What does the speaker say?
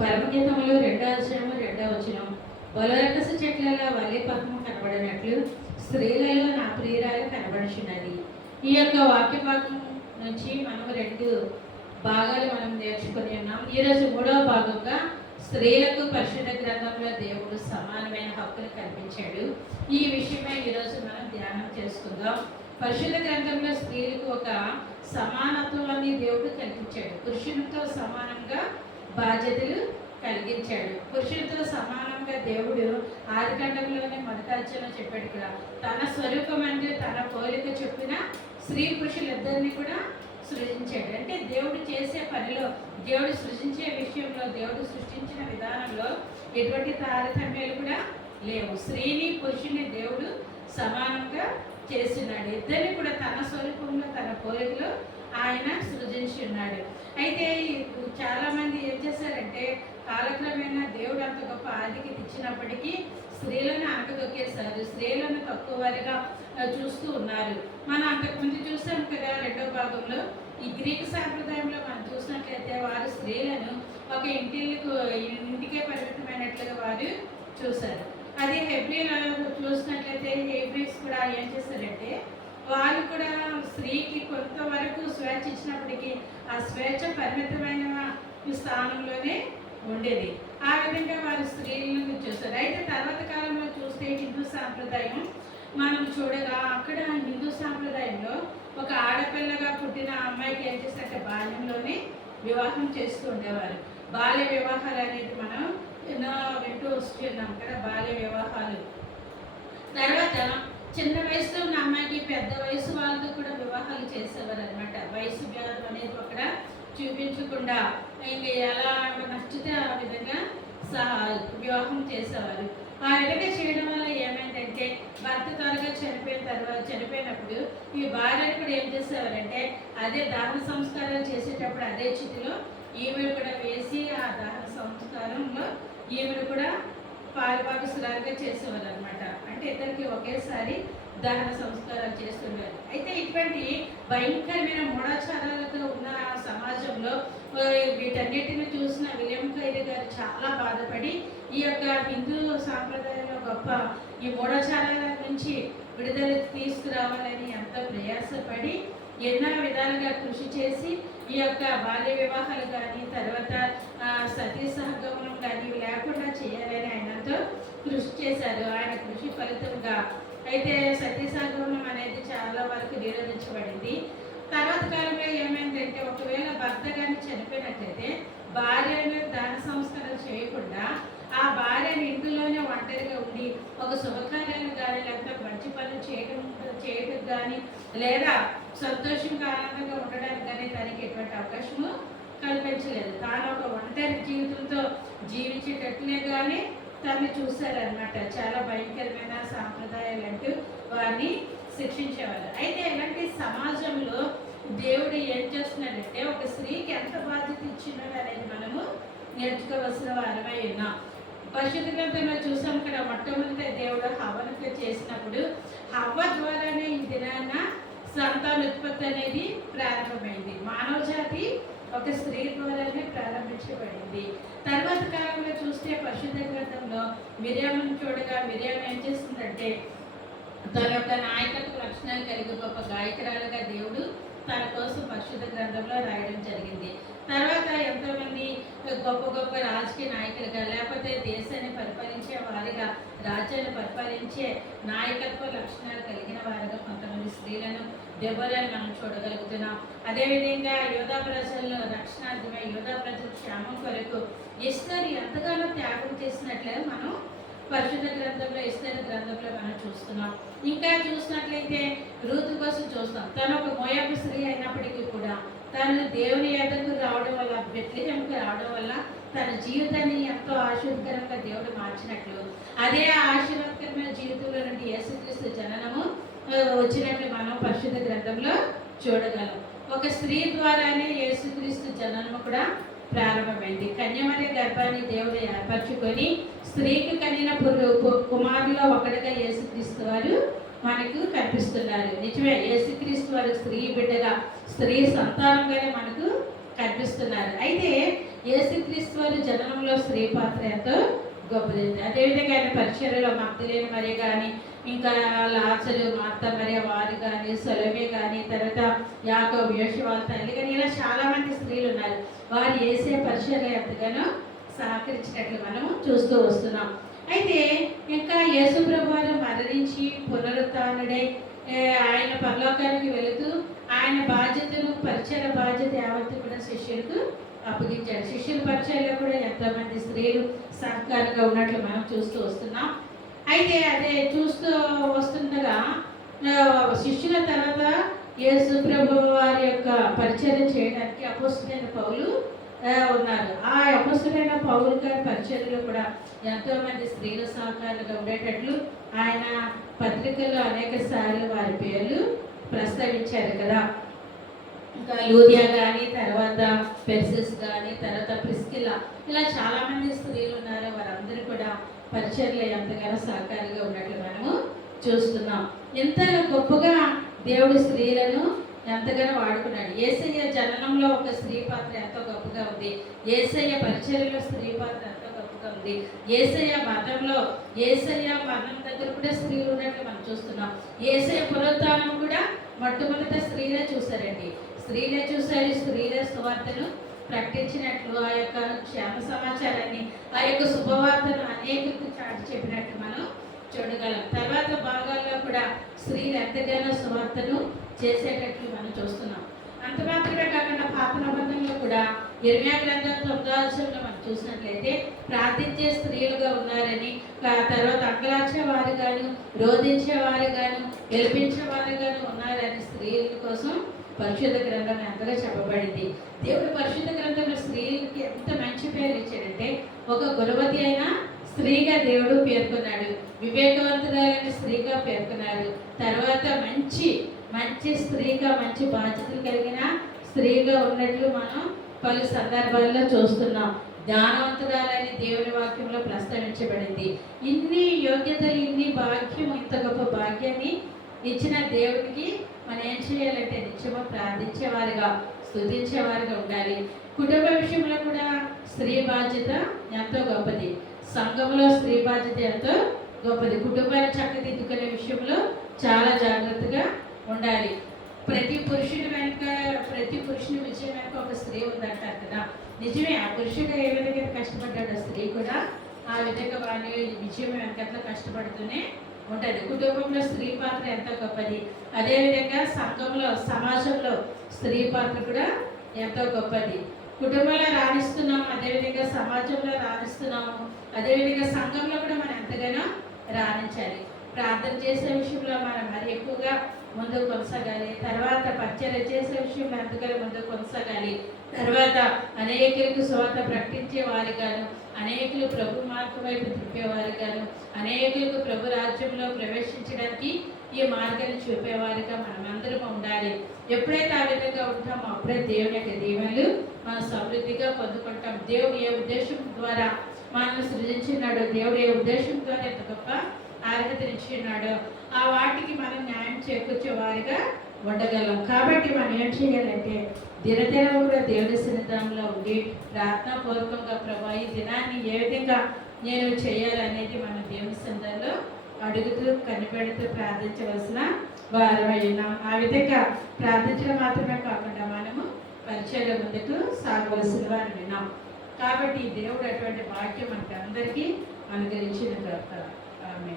పరమగీతములు 2వ అధ్యాయము 2వ వచనం. బలరకస చెట్లలో వల్లి పద్మం కనబడినట్లు స్త్రీలలో నా ప్రియురాలు కనబడుచున్నది. ఈ యొక్క వాక్య భాగం నుంచి మనం 2 భాగాలు మనం నేర్చుకుని ఉన్నాం. ఈరోజు 3వ భాగంగా స్త్రీలకు పరిశుద్ధ గ్రంథంలో దేవుడు సమానమైన హక్కులు కల్పించాడు. ఈ విషయమై ఈరోజు మనం ధ్యానం చేసుకుందాం. పరిశుద్ధ గ్రంథంలో స్త్రీలకు ఒక సమానత్వాన్ని దేవుడు కల్పించాడు. పురుషునితో సమానంగా బాధ్యతలు కలిగించాడు. పురుషులతో సమానంగా దేవుడు ఆదికాండంలోనే మొదటి అధ్యాయంలో చెప్పాడు కదా, తన స్వరూపమందు తన పోలిక చొప్పున స్త్రీ పురుషులిద్దరిని కూడా సృజించాడు. అంటే దేవుడు చేసే పనిలో, దేవుడు సృజించే విషయంలో, దేవుడు సృష్టించిన విధానంలో ఎటువంటి తారతమ్యాలు కూడా లేవు. స్త్రీని పురుషుని దేవుడు సమానంగా చేస్తున్నాడు. ఇద్దరిని కూడా తన స్వరూపంలో తన పోలికలో ఆయన సృజించి ఉన్నాడు. అయితే చాలామంది ఏం చేశారంటే, కాలక్రమేణా దేవుడు అంత గొప్ప ఆధిక్యత ఇచ్చినప్పటికీ స్త్రీలను అనకదొక్కేశారు, స్త్రీలను తక్కువ వారిగా చూస్తూ ఉన్నారు. మనం అంతకుముందు చూసాం కదా, 2వ భాగంలో ఈ గ్రీకు సాంప్రదాయంలో మనం చూసినట్లయితే వారు స్త్రీలను ఒక ఇంటికే పరిమితమైనట్లుగా వారు చూశారు. అదే హెబ్రీలో చూసినట్లయితే హెబ్రీస్ కూడా ఏం చేశారంటే, వాళ్ళు కూడా స్త్రీకి కొంతవరకు స్వేచ్ఛ ఇచ్చినప్పటికీ ఆ స్వేచ్ఛ పరిమితమైన స్థానంలోనే ఉండేది. ఆ విధంగా వారు స్త్రీలను చూస్తారు. అయితే తర్వాత కాలంలో చూస్తే హిందూ సాంప్రదాయం మనం చూడగా, అక్కడ హిందూ సాంప్రదాయంలో ఒక ఆడపిల్లగా పుట్టిన అమ్మాయికి ఏం చేస్తారంటే బాల్యంలోనే వివాహం చేస్తూ ఉండేవారు. బాల్య వివాహాలు అనేది మనం ఎన్నో వింటూ వస్తున్నాం కదా, బాల్య వివాహాలు. తర్వాత చిన్న వయసులో ఉన్న అమ్మాయికి పెద్ద వయసు వాళ్ళతో కూడా వివాహాలు చేసేవారు అనమాట. వయసు భేదం అనేది అక్కడ చూపించకుండా ఇంక ఎలా నచ్చితే ఆ విధంగా వివాహం చేసేవారు. ఆ విధంగా చేయడం వల్ల ఏమైందంటే, భర్త త్వరగా చనిపోయినప్పుడు ఈ భార్యను కూడా ఏం చేసేవారంటే, అదే దహన సంస్కారాలు చేసేటప్పుడు అదే చితిలో ఈమెను కూడా వేసి ఆ దహన సంస్కారంలో ఈమెను కూడా పాలుభాగస్తురాలుగా చేసేవారు అనమాట. అంటే ఇద్దరికి ఒకేసారి దహన సంస్కారాలు చేస్తున్నారు. అయితే ఇటువంటి భయంకరమైన మూఢాచారాలతో ఉన్న సమాజంలో వీటన్నిటిని చూసిన విలియం కైరీ గారు చాలా బాధపడి ఈ యొక్క హిందూ సాంప్రదాయంలో గొప్ప ఈ మూఢాచారాల నుంచి విడుదల తీసుకురావాలని ఎంతో ప్రయాసపడి ఎన్నో విధాలుగా కృషి చేసి ఈ యొక్క బాల్య వివాహాలు కానీ, తర్వాత సతీ సహగమనం కానీ లేకుండా చేయాలని ఆయనతో కృషి చేశారు. ఆయన కృషి ఫలితంగా అయితే సతీ సహగమనం అనేది చాలా వరకు నిరోధించబడింది. తర్వాత కాలంలో ఏమైందంటే, ఒకవేళ భర్త కానీ చనిపోయినట్లయితే భార్యను దాన సంస్కారం చేయకుండా ఆ భార్యను ఇంటిలోనే ఒంటరిగా ఉండి ఒక శుభకార్యాలు కానీ, లేకపోతే మంచి పనులు చేయడం కానీ, లేదా సంతోషంగా ఆనందంగా ఉండడానికి కానీ తనకి ఎటువంటి అవకాశము కల్పించలేదు. తాను ఒక ఒంటరి జీవితంతో జీవించేటట్లే కానీ తను చూశారనమాట. చాలా భయంకరమైన సాంప్రదాయాలు అంటూ వారిని శిక్షించేవారు. అయితే ఇలాంటి సమాజంలో దేవుడు ఏం చేస్తున్నాడంటే, ఒక స్త్రీకి ఎంత బాధ్యత ఇచ్చినాడు అనేది మనము నేర్చుకోవాల్సిన వారమై ఉన్నాం. పరిశుద్ధ గ్రంథంలో చూసాం ఇక్కడ, మొట్టమొదటి దేవుడు హవ్వను చేసినప్పుడు హవ్వ ద్వారానే ఈ దినాన సంతానోత్పత్తి అనేది ప్రారంభమైంది. మానవ జాతి ఒక స్త్రీ ద్వారానే ప్రారంభించబడింది. తర్వాత కాలంలో చూస్తే పరిశుద్ధ గ్రంథంలో మిర్యామును చూడగా, మిర్యాము ఏం చేస్తుందంటే, తన యొక్క నాయకత్వ లక్షణాలు కలిగి గొప్ప గాయకురాలుగా దేవుడు తన కోసం పరిశుద్ధ గ్రంథంలో రాయడం జరిగింది. తర్వాత ఎంతోమంది గొప్ప గొప్ప రాజకీయ నాయకులుగా, లేకపోతే దేశాన్ని పరిపాలించే వారిగా, రాజ్యాన్ని పరిపాలించే నాయకత్వ లక్షణాలు కలిగిన వారిగా కొంతమంది స్త్రీలను, దెబ్బలను మనం చూడగలుగుతున్నాం. అదేవిధంగా యోధా ప్రజల్లో రక్షణార్థమై, యోధా ప్రజల క్షేమం కొరకు ఎస్తేరు ఎంతగానో త్యాగం చేసినట్లే మనం పరిశుద్ధ గ్రంథంలో, ఎస్తేరు గ్రంథంలో మనం చూస్తున్నాం. ఇంకా చూసినట్లయితే రూతు కోసం చూస్తాం. తను ఒక మోయాబు స్త్రీ అయినప్పటికీ కూడా తను దేవుని ఎద్దకు రావడం వల్ల, బెత్లెహేముకు రావడం వల్ల తన జీవితాన్ని ఎంతో ఆశీర్వదకరంగా దేవుడు మార్చినట్లు, అదే ఆశీర్వాదకరమైన జీవితంలో నుండి యేసుక్రీస్తు జననము వచ్చినట్లు మనం పరిశుద్ధ గ్రంథంలో చూడగలం. ఒక స్త్రీ ద్వారానే యేసుక్రీస్తు జననము కూడా ప్రారంభమైంది. కన్యమరి గర్భాన్ని దేవుడు ఏర్పరచుకొని స్త్రీకి కనిన కుమారులో ఒకటిగా యేసుక్రీస్తు వారు మనకు కనిపిస్తున్నారు. నిజమే, యేసుక్రీస్తు వారు స్త్రీ బిడ్డగా, స్త్రీ సంతానంగానే మనకు కనిపిస్తున్నారు. అయితే యేసుక్రీస్తు యేసుప్రభువారి జననంలో స్త్రీ పాత్ర ఎంతో గొప్పది. అదేవిధంగా ఆయన పరిచర్యలో మగ్దలేని మరియ కానీ, ఇంకా లాజరు, మార్త మరియ వారు కానీ, సొలొమే కానీ, తర్వాత యాకోబు, యోషు వాళ్ళ తల్లి కానీ, ఇలా చాలామంది స్త్రీలు ఉన్నారు. వారు యేసే పరిచర్య ఎంతగానో సహకరించినట్లు మనము చూస్తూ వస్తున్నాం. అయితే ఇంకా యేసుప్రభు వారు మరణించి పునరుత్థానుడై ఆయన పరలోకానికి వెళుతూ ఆయన బాధ్యతను, పరిచయ బాధ్యత యావత్తు కూడా శిష్యులకు అప్పగించాడు. శిష్యుల పరిచయంలో కూడా ఎంతోమంది స్త్రీలు సహకారంగా ఉన్నట్లు మనం చూస్తూ వస్తున్నాం. అయితే అదే చూస్తూ వస్తుండగా శిష్యుల తర్వాత యేసు ప్రభు వారి యొక్క పరిచయం చేయడానికి అపోస్తులైన పౌలు ఉన్నారు. ఆ అపోస్తులైన పౌలు గారి పరిచయంలో కూడా ఎంతోమంది స్త్రీల సహకారంగా ఉండేటట్లు ఆయన పత్రికల్లో అనేక సార్లు వారి పేర్లు ప్రస్తావించారు కదా. ఇంకా లూదియా కానీ, తర్వాత పెర్సిస్ కానీ, తర్వాత ప్రిస్కిల్లా, ఇలా చాలామంది స్త్రీలు ఉన్నారు. వారందరూ కూడా పరిచర్లో ఎంతగానో సహకారంగా ఉన్నట్లు మనము చూస్తున్నాం. ఎంత గొప్పగా దేవుడు స్త్రీలను ఎంతగానో వాడుకున్నాడు. యేసయ్య జననంలో ఒక స్త్రీ పాత్ర ఎంతో గొప్పగా ఉంది. యేసయ్య పరిచర్యలో స్త్రీ పాత్ర ఎంతో గొప్పగా ఉంది. యేసయ్య మరణం దగ్గర కూడా స్త్రీలు ఉన్నట్లు మనం చూస్తున్నాం. యేసయ్య పునరుత్థానం కూడా మొట్టమొదట స్త్రీలే చూశారండి. స్త్రీలే చూశారు. స్త్రీలే సువార్తను ప్రకటించినట్లు, ఆ యొక్క క్షేమ సమాచారాన్ని, ఆ యొక్క శుభవార్తను అనేకులకు చాటి చెప్పినట్లు మనం చూడగలం. తర్వాత భాగాల్లో కూడా స్త్రీలు ఎంతగానో సువార్తను చేసేటట్లు మనం చూస్తున్నాం. అంత మాత్రమే కాకుండా పాత నిబంధనలో కూడా ఇర్మియా గ్రంథం 9వ అధ్యాయంలో మనం చూసినట్లయితే ప్రార్థించే స్త్రీలుగా ఉన్నారని, తర్వాత అంగలార్చేవారు గాను, రోధించేవారు గాను, గెలిపించేవారు గాను ఉన్నారని స్త్రీల కోసం పరిశుద్ధ గ్రంథం ఎంతగా చెప్పబడింది. దేవుడు పరిశుద్ధ గ్రంథంలో స్త్రీలకి ఎంత మంచి పేరు ఇచ్చాడంటే, ఒక గుణవతి అయిన స్త్రీగా దేవుడు పేర్కొన్నాడు, వివేకవంతురాలైన స్త్రీగా పేర్కొన్నాడు, తర్వాత మంచి స్త్రీగా, మంచి బాధ్యతలు కలిగిన స్త్రీగా ఉన్నట్లు మనం పలు సందర్భాల్లో చూస్తున్నాం. జ్ఞానవంతురాలని దేవుని వాక్యంలో ప్రస్తావించబడింది. ఇన్ని యోగ్యతలు, ఇన్ని భాగ్యం, ఇంత గొప్ప భాగ్యాన్ని ఇచ్చిన దేవుడికి మనం ఏం చేయాలంటే నిత్యము ప్రార్థించేవారుగా, స్తుతించేవారుగా ఉండాలి. కుటుంబ విషయంలో కూడా స్త్రీ బాధ్యత ఎంతో గొప్పది. సంఘంలో స్త్రీ బాధ్యత ఎంతో గొప్పది. కుటుంబాన్ని చక్కదిద్దుకునే విషయంలో చాలా జాగ్రత్తగా ఉండాలి. ప్రతి పురుషుని విజయం వెనుక ఒక స్త్రీ ఉందంటారు కదా. నిజమే, ఆ పురుషుడు ఏ విధంగా కష్టపడ్డాడు, స్త్రీ కూడా ఆ విధంగా వారి విజయం వెనకట్లా కష్టపడుతూనే ఉంటుంది. కుటుంబంలో స్త్రీ పాత్ర ఎంతో గొప్పది. అదేవిధంగా సంఘంలో, సమాజంలో స్త్రీ పాత్ర కూడా ఎంతో గొప్పది. కుటుంబంలో రాణిస్తున్నాము, అదేవిధంగా సమాజంలో రాణిస్తున్నాము, అదేవిధంగా సంఘంలో కూడా మనం ఎంతగానో రాణించాలి. ప్రార్థన చేసే విషయంలో మనం మరి ఎక్కువగా ముందుకు కొనసాగాలి. తర్వాత పరిచర్య చేసే విషయంలో ఎంతగానో ముందుకు కొనసాగాలి. తర్వాత అనేకులకు సువార్త ప్రకటించే వారిగాను, అనేకులు ప్రభు మార్గం వైపు తిప్పేవారు గాను, అనేకులకు ప్రభు రాజ్యంలో ప్రవేశించడానికి ఈ మార్గాన్ని చూపేవారిగా మనమందరం ఉండాలి. ఎప్పుడైతే ఆ విధంగా ఉంటామో అప్పుడే దేవుని యొక్క దీవెనలు మనం సమృద్ధిగా పొందుకుంటాం. దేవుడు ఏ ఉద్దేశం ద్వారా మనల్ని సృజించినాడో, దేవుడు ఏ ఉద్దేశం ద్వారా ఎంత గొప్ప అర్హతనిచ్చినాడో ఆ వాటికి మనం న్యాయం చేకూర్చే వారిగా ఉండగలం. కాబట్టి మనం ఏం చేయాలంటే దినదినం కూడా దేవుని సన్నిధానంలో ఉండి ప్రార్థనాపూర్వకంగా ప్రభా ఈ దినాన్ని ఏ విధంగా నేను చేయాలనేది మనం దేవుని సన్నిధానంలో అడుగుతూ కనిపెడుతూ ప్రార్థించవలసిన వారమై ఉన్నాం. ఆ విధంగా ప్రార్థించడం మాత్రమే కాకుండా మనము పరిచయం ముందుకు సాగవలసిన వారు విన్నాం. కాబట్టి దేవుడు అటువంటి భాగ్యం మనకి అందరికీ అనుగ్రహించిన ఆమె.